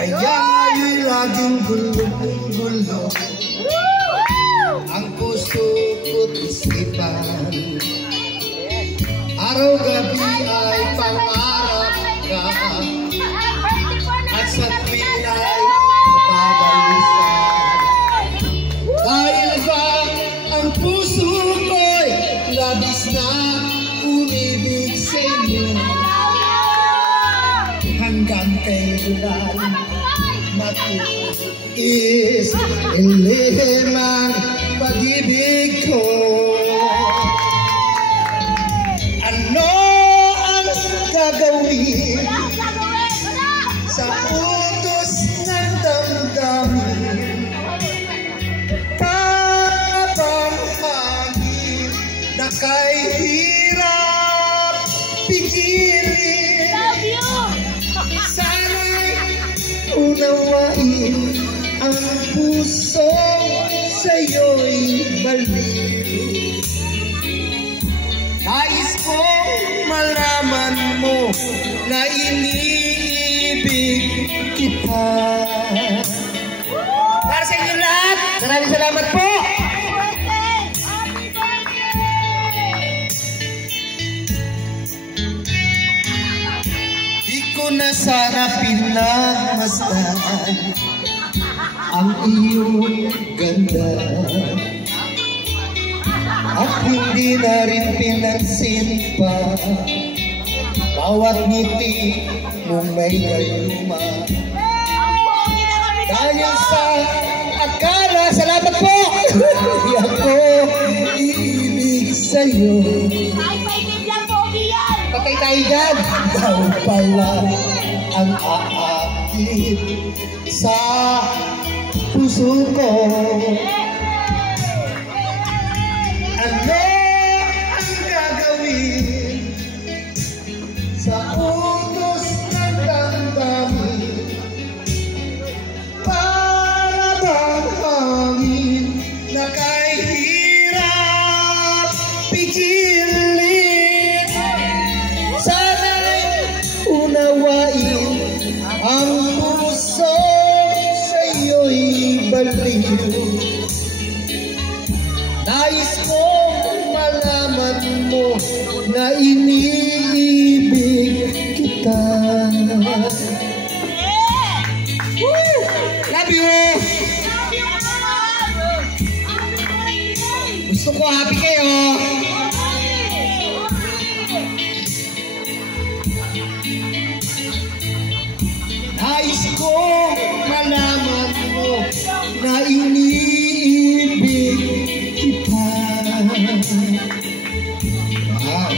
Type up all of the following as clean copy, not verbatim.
Kaya nga'y laging gulong-gulo ang puso ko't isipan. Araw-gabi ay pangarap ka at sa tuwin ay mabalisan. Dahil ba ang puso ko'y labis na umibig sa inyo, hanggang kailan matiis ilihim ang pag-ibig ko. Ano ang gagawin sa utos ng damdamin? Parang hangin na kahirap pigilin. Sana'y unawain ang puso sa'yo'y baliw. Nais kong malaman mo na iniibig kita. Para sa inyo lahat, maraming salamat po! Di ko na sana pinagmasdan ang iyong ganda, at hindi na rin pinansin pa bawat ngiti mong may gayuma. Dahil sa akala, salamat po! Di ako iibig sa'yo. Patay tayo dyan! Ikaw pala ang aakit sa puso ko. Ano ang gagawin sa utos ng damdamin? Para bang hangin na kahirap pigilin? Sana'y unawain ang puso sa'yo'y baliw. Nais kong malaman mo na iniibig kita. Love you! Gusto ko happy kayo. Nais kong malaman mo na iniibig kita. Wow.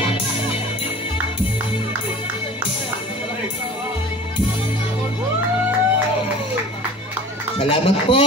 Salamat po.